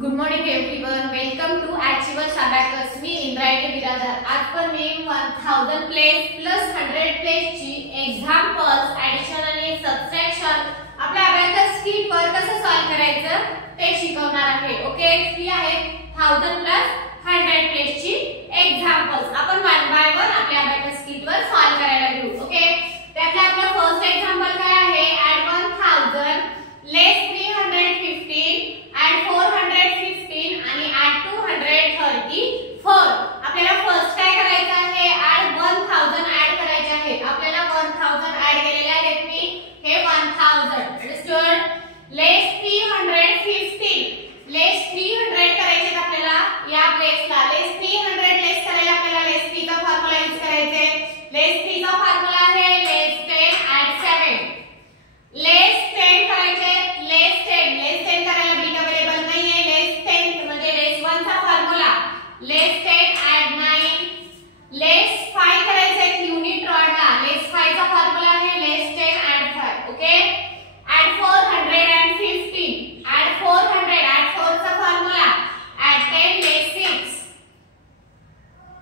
Good morning everyone, welcome to Achievers Abacus. मी इंद्रायणी बिरादर. आज पण मी 1000 प्लेस प्लस 100 प्लेस ची एक्झाम्पल्स, ऍडिशन आणि सबट्रॅक्शन आपल्या अबॅकस किट वर कसं सॉल्व करायचं ते शिकवणार आहे. ओके, ती आहे 1000 प्लस 100 प्लेस ची एक्झाम्पल्स. आपण वन बाय वन आपल्या अबॅकस किट वर सॉल्व करायला घेऊ. ओके, त्यातला आपला फर्स्ट एक्झाम्पल काय आहे? ऍड 1000 लेस 315 ऍड 415 आणि ऍड 234. आपल्याला फर्स्ट काय करायचं आहे? ऍड 1000 ऍड करायचे आहेत. आपल्याला 1000 ऍड केलेले आहेत. मी हे 1000 अंडरस्टूड. लेस 315 लेस 300 करायचे आपल्याला या प्लेसला. लेस 300 लेस करायला आपल्याला लेस 3 चा फॉर्म्युला यूज करायचे. लेस 3 चा फॉर्म्युला आहे लेस 10 ऍड 7. लेस 10 करायचे. लेस 10 करायला बीट अवेलेबल नाहीये. लेस 10 म्हणजे लेस 1 चा फॉर्म्युला लेस 10 ऍड 9. लेस 5 करायचे युनिट रॉडला. लेस 5 चा फॉर्म्युला आहे less 10 add 5. Okay, add 415 add 400 add 4 चा फॉर्म्युला ऍड 10 लेस 6.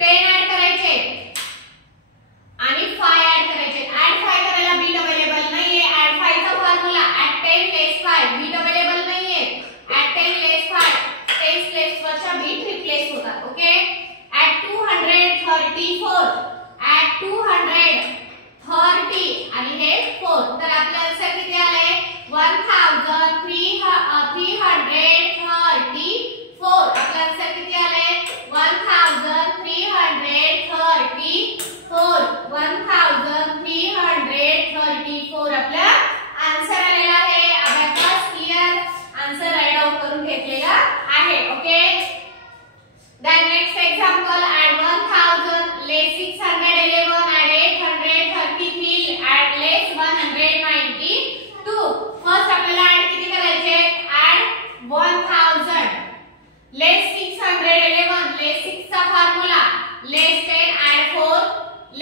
10 ऍड करायचे आणि 5 ऍड करायचे. ऍड 5 करायला बीट अवेलेबल नाहीये. ऍड 5 चा फॉर्म्युला ऍड 10 लेस 5. बीट अवेलेबल नाहीये. ऍड 10 लेस 5. 10 लेस वरच्या बीट रिप्लेस होतात. ओके, ऍड 234 ऍड 230 आणि हे 4. तर आपलं आन्सर किती आले? 1334. आपलं आन्सर किती आले? 1334. 1334 आपला आन्सर आलेला आहे. Abacus clear answer right out करून घेतलेला आहे. Okay, then next example, add 1000 less 611 add 833 add less 192. First आपल्याला ऍड किती करायचे? ऍड 1000 less 611 less 6 चा फॉर्म्युला less 10 add 4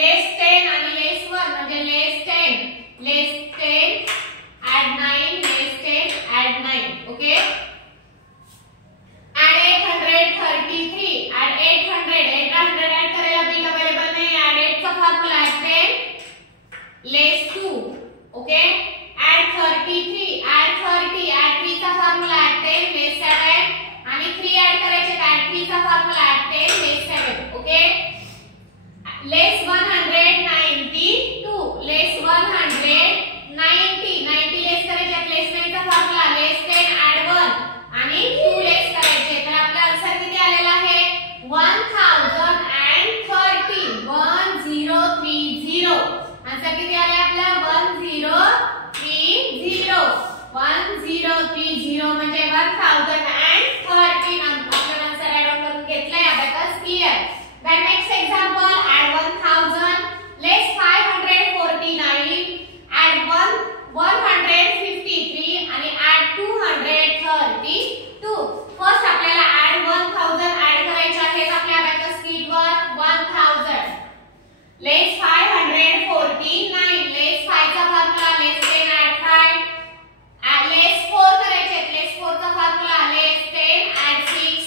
less 10 आणि less 1 म्हणजे less 10 add 9 less 10 add 9. Okay, add 833 add 800 add करायला बीट अवेलेबल नाही. add 8 चा फॉर्म्युला आहे 10 less 2. ओके, add 33 add 3 चा फॉर्म्युला आहे 10 less 7 आणि 3 ऍड करायचे. add 3 चा फॉर्म्युला आहे 10 less 7. ओके, less 192 less 190 लेस करायचे. less 9 चा फॉर्म्युला less 10 add 1 आणि 2 लेस करायचे. तर आपला आन्सर किती आलेला आहे? 1030. 1030 आन्सर किती आले आपला? 1030. 1030 म्हणजे 1030. आपला आन्सर ऍड ऑन करून घेतलाय. Abacus clear. then next example, add 1000 less 549 add 153 आणि add 232. फर्स्ट आपल्याला add 1000 ऍड करायचे आहेत आपल्या अबॅकस किट वर. 1000 less 549 less 5 चा फॉर्म्युला less 10 add 5 less 4 करायचे. less 4 चा फॉर्म्युला less 10 add 6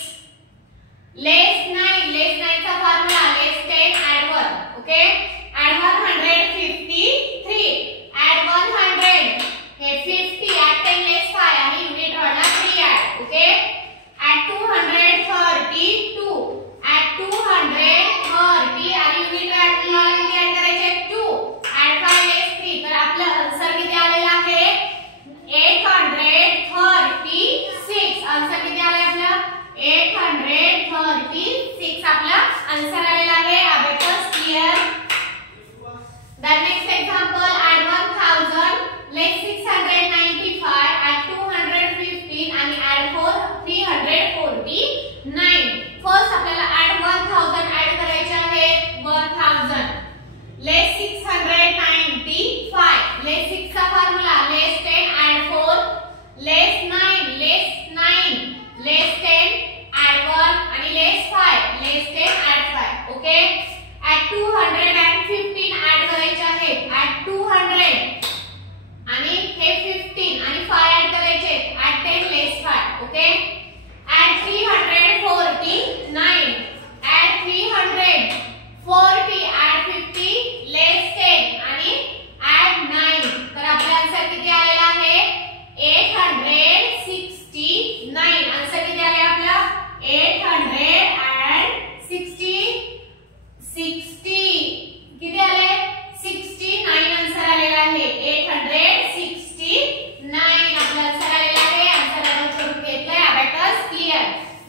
less 9 चा formula less 10 add 1. Okay, add 153 add 100 हे 50 add 10 less 5 आणि युनिट रॉडला 3 add. ओके, add 232 add 230 आणि युनिट रॉडला किती ऍड करायचे? 2 add 5 less 3. तर आपलं आन्सर किती आलेला आहे? 836. आन्सर किती आले आपलं? 836 आपला आन्सर आलेला आहे. Abacus clear. The next example, add 1000 less 695 add 215 आणि add 349. फर्स्ट आपल्याला add 1000 ऍड करायचे आहे. 1000 less 695 less 6 चा formula less 10 add 4 less 9 less 10 add 1 आणि less 5 less 10 add 5. Okay, add 215 add करायचे आहेत. add 200 आणि हे 15 आणि 5 ऍड करायचे. add 10 less 5. Okay, add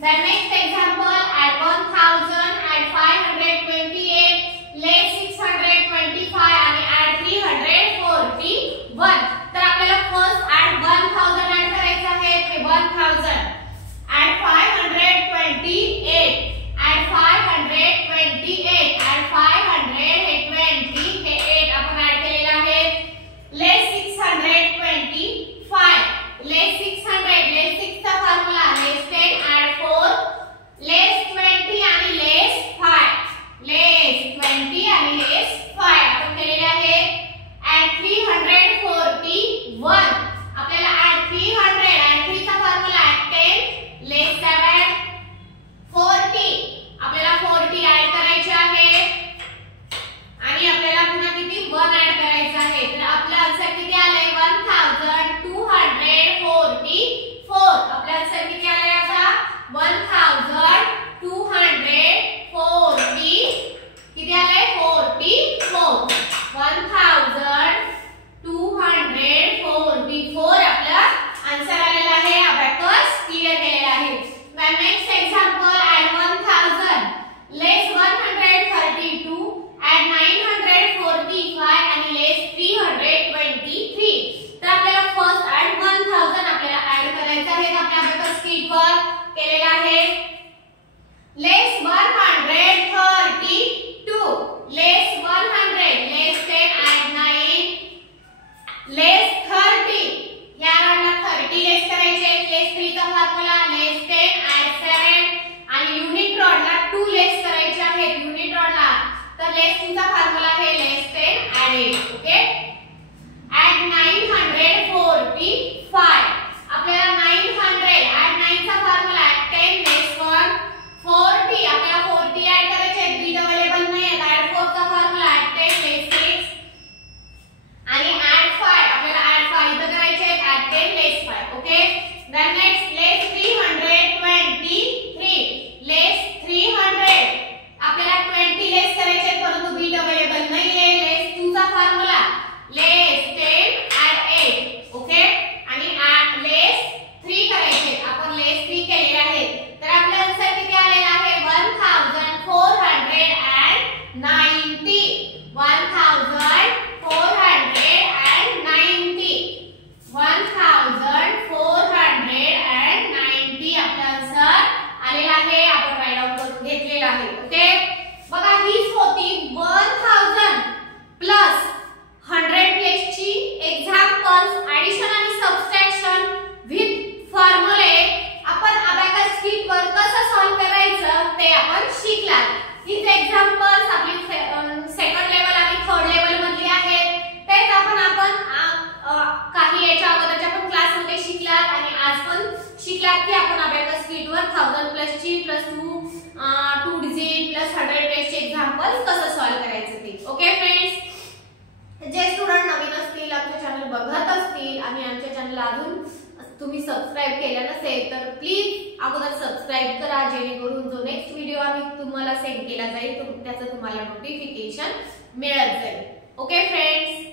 The next example, add 1000, add 528, less 625 आणि add 341. तर आपल्याला फर्स्ट add 1000 ऍड करायचं आहे. ते 1000 add 528, add 528, add 520 हे 8 आपण ऍड केलेला आहे. less 625, less 600, less 6 चा फॉर्म्युला less 10 add 4, less 20 आणि less 5, less 20 आणि less 5 आपण केलेले आहे. add 341, आपल्याला add 300, add 3 चा फॉर्म्युला add 10, less 7 40, आपल्याला 40 ऍड करायचे आहे आणि आपल्याला पुन्हा किती 1 ऍड करायचं आहे. तर आपलं आन्सर किती आलंय 1244. आपलं आन्सर किती आलंय आता 1240. किती आलंय 44. 1244 आपलं आन्सर आलेला आहे. अबॅकस क्लियर केलेला आहे. Next example, add 1000, less 132, add 945 आणि less 323. तर आपल्याला फर्स्ट add 1000 आपल्याला ऍड करायचं आहे. आपल्या अबॅकस शीट वर केलेला आहे. less 132, less 100, less 10 add 9, less 30. या राऊंडला 30 लेस करायचे. less 3 चा फॉर्म्युला less 10 add 7 आणि युनिट रॉडला 2 लेस करायचे आहेत. युनिट रॉडला तर less 2 चा फॉर्म्युला आहे less 10 add 8. Okay, add 945. आपल्याला 900 add 9 चा फॉर्म्युला add 10 less 1 40. आपल्याला 40 ऍड करायचे आहेत. बीट अवेलेबल नाही आहे. add 4 चा फॉर्म्युला add 10 less 6 आणि add 5. आपल्याला add 5 इथं करायचे आहेत. add 10 less 5. Okay, then next less 323, less 300. आपल्याला 20 लेस करायचे आहेत परंतु बीट अवेलेबल नाहीये. less 2 चा फॉर्म्युला less 10 add 8. ओके, आणि less 3 करायचे. आपण less 3 केलेले आहेत. तर आपलं आन्सर किती आलेला आहे 1490. 1490. 1490 आपला आन्सर आलेला आहे. आपण राईट डाऊन करून घेतलेला आहे. ओके, बघा हीच होती 1000 प्लस 100 प्लेसची एक्झाम्पल्स, ऍडिशन आणि सबट्रॅक्शन विथ फॉर्म्युले. आपण अबॅकस शीट वर कसं सॉल्व्ह करायचं ते आपण शिकलात. हीच एक्झाम्पल्स आपली सेकंड लेवल आणि थर्ड लेवल मधली आहेत. तेच आपण काही याच्या अगोदरच्या पण क्लासमध्ये शिकलात आणि आज पण शिकलात की आपण अबॅकस शीट वर 1000 प्लसची प्लस 2 डिजिट प्लस 100 प्लेसचे एक्झाम्पल्स कसं सॉल्व्ह करायचं ते. ओके फ्रेंड्स, जे स्टुडंट नवीन असतील, आमचे चॅनल बघत असतील आणि आमच्या चॅनलला अजून तुम्ही सबस्क्राइब केलं नसेल तर प्लीज अगोदर सबस्क्राइब करा, जेणेकरून जो नेक्स्ट व्हिडिओ आम्ही तुम्हाला सेंड केला जाईल त्याचं तुम्हाला नोटिफिकेशन मिळत जाईल. Okay friends.